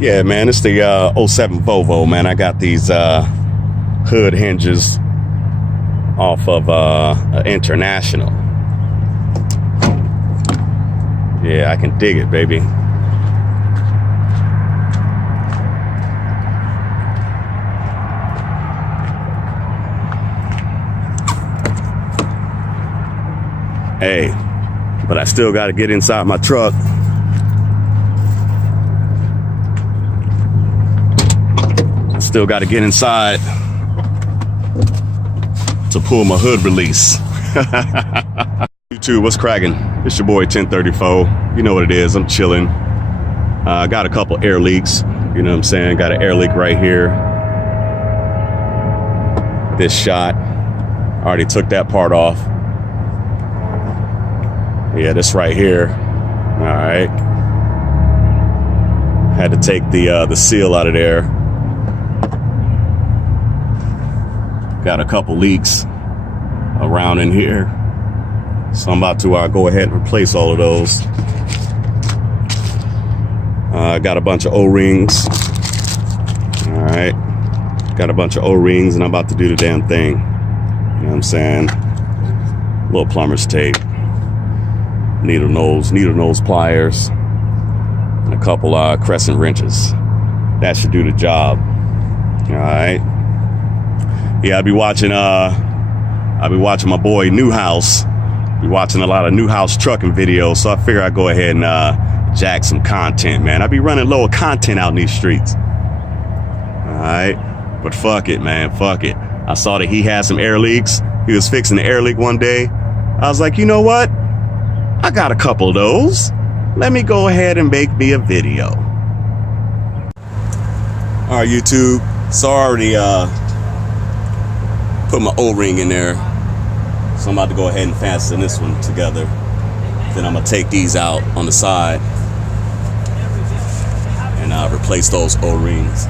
Yeah, man, it's the '07 Volvo, man. I got these hood hinges off of International. Yeah, I can dig it, baby. Hey, but I still got to get inside my truck. Still got to get inside to pull my hood release. YouTube, what's cracking? It's your boy 1034. You know what it is. I'm chilling. I got a couple air leaks. You know what I'm saying? Got an air leak right here. This shot. Already took that part off. Yeah, this right here. All right. Had to take the seal out of there. Got a couple leaks around in here, so I'm about to go ahead and replace all of those. Got a bunch of O-rings. All right, got a bunch of O-rings, and I'm about to do the damn thing. You know what I'm saying? Little plumber's tape, needle nose pliers, and a couple crescent wrenches. That should do the job. All right. Yeah, I'll be watching my boy Newhouse. Be watching a lot of Newhouse trucking videos, so I figure I'd go ahead and jack some content, man. I be running low of content out in these streets. Alright. But fuck it, man. Fuck it. I saw that he had some air leaks. He was fixing the air leak one day. I was like, you know what? I got a couple of those. Let me go ahead and make me a video. Alright, YouTube. Sorry, put my O-ring in there, so I'm about to go ahead and fasten this one together. Then I'm gonna take these out on the side and replace those O-rings.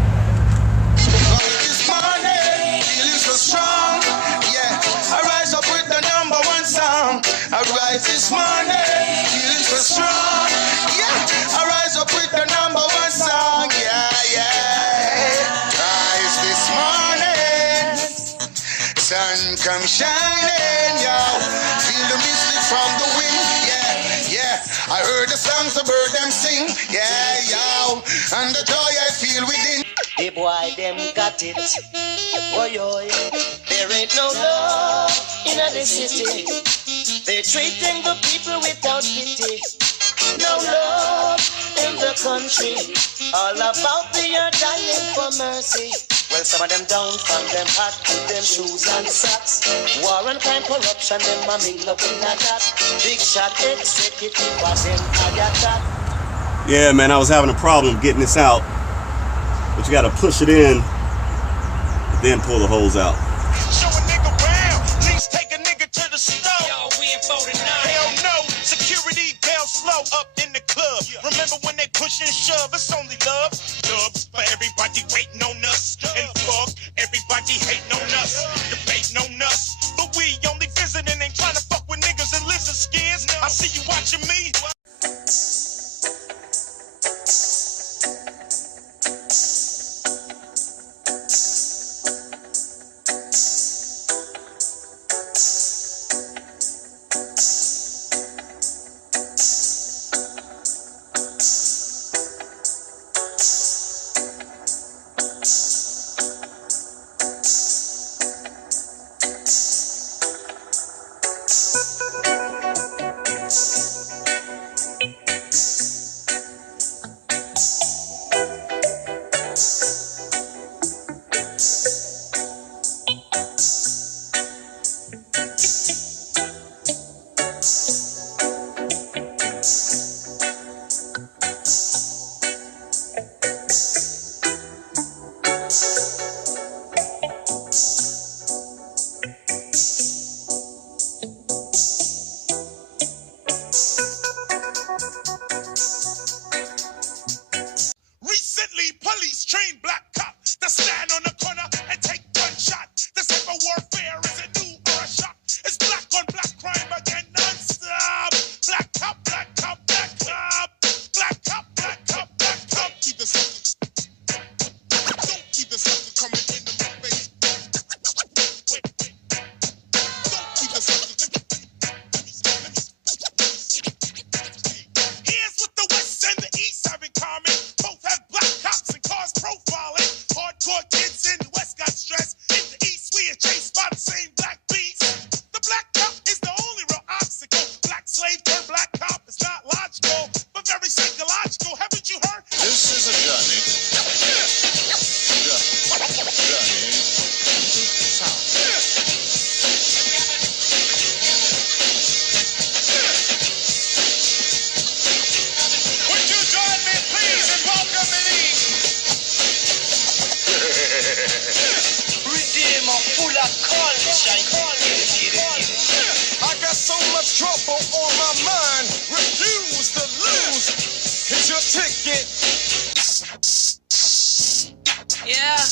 Sun come shining, yo. Feel the mystic from the wind, yeah, yeah. I heard the songs the bird them sing, yeah, yo. And the joy I feel within. The boy them got it, boy, boy. There ain't no love in the city. They're treating the people without pity. No love in the country. All about the earth dying for mercy. Well, some of them down from them hat, them shoes and socks. War and crime, corruption, them a mingle up in a that. Big shot, executive, was them fire that. Yeah, man, I was having a problem getting this out, but you gotta push it in, then pull the holes out. Show a nigga round, please take a nigga to the store. Yo, we in 49. Hell no, security bell slow up in the club. Remember when they push and shove, it's only love. Dubs for everybody waiting on us. And fuck everybody hating on us, debating on us. But we only visiting, ain't trying to fuck with niggas and lizard skins. I see you watching me. is a journey. Would you join me, please, and welcome me? Redeemer full of culture. I got so much trouble on my mind. Refuse to lose. Here's your ticket. Yeah.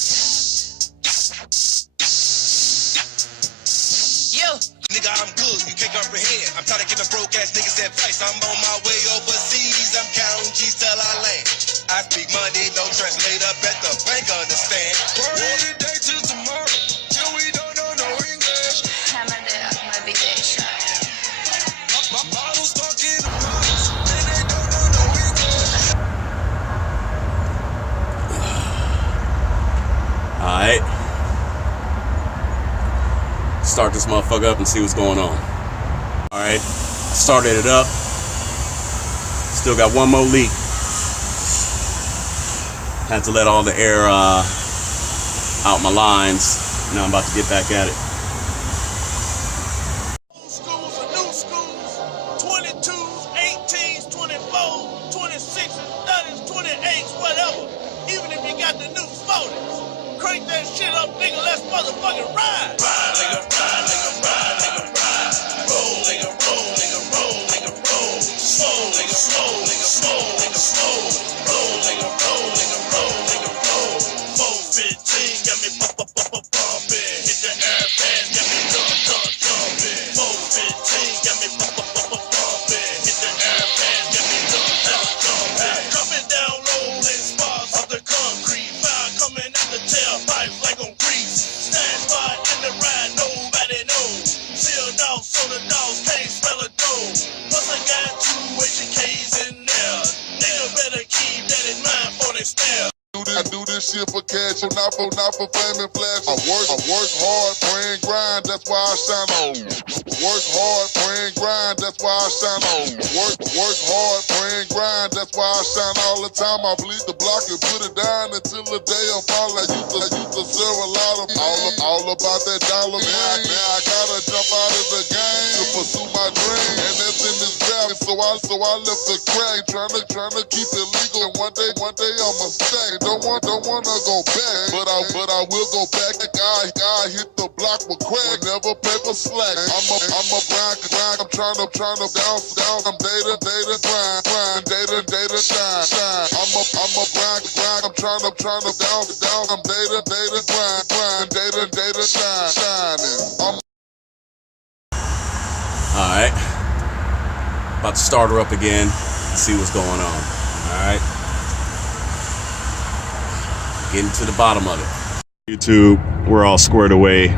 Yo. Nigga, I'm good. You can't comprehend. I'm tired of giving broke ass niggas advice. I'm on my way overseas. I'm counting G's till I land. I speak money, no translator. Bet the bank understand. Party today till tomorrow. Till we don't know no English. Hämmade motivation. My models talking to models. And they don't know no English. Alright. Start this motherfucker up and see what's going on. Alright. Started it up. Still got one more leak. Had to let all the air out my lines. Now I'm about to get back at it. Old schools or new schools. 22s, 18s, 24s, 26s, 30s, 28s, whatever. Even if you got the new 40s. Crank that shit up, nigga. Let's motherfucking ride. Ride, nigga, ride, nigga, ride, nigga, ride. Roll, nigga, roll, nigga, roll, nigga, roll. Slow, nigga, slow, nigga, slow, nigga, slow. Roll, nigga, roll, nigga, roll, nigga, roll. 415 got me bumpin'. Hit the air band, got me jumpin'. 415 got me bumpin'. Hit the air band, got me jumpin'. Coming down low in spots of the concrete. Fire coming out the tailpipe like on grease. Stand by in the ride, nobody knows. Sealed off so the dogs can't smell a dough. Plus I got 2 HKs in there. Nigga better keep that in mind for they stare. I do this shit for cash, and not for fame and flash. I work hard, pray and grind, that's why I shine on. Work hard, pray and grind, that's why I shine on. Work hard, pray and grind, that's why I shine all the time. I bleed the block and put it down until the day I fall. I used to serve a lot of all about that dollar. Now I gotta jump out of the game to pursue my dream, and that's in this rap. So I left the crack, trying to keep it legal. And one day I'ma stay. Don't wanna go back, but I will go back. God hit the block with crack, never paper slack. I'm a grind. I'm trying to down. I'm data grind, data shine. I'm a grind. I'm trying to down. I'm data grind, data shining. All right. About to start her up again. See what's going on. All right. Getting to the bottom of it. YouTube, we're all squared away.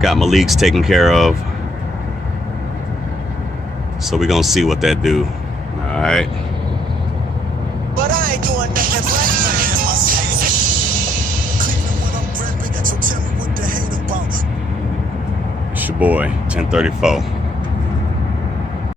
Got my leaks taken care of. So we're gonna see what that do. All right. But I ain't doing nothing but Cleveland when I'm rapping, so tell me what the hate about. It's your boy, 1034.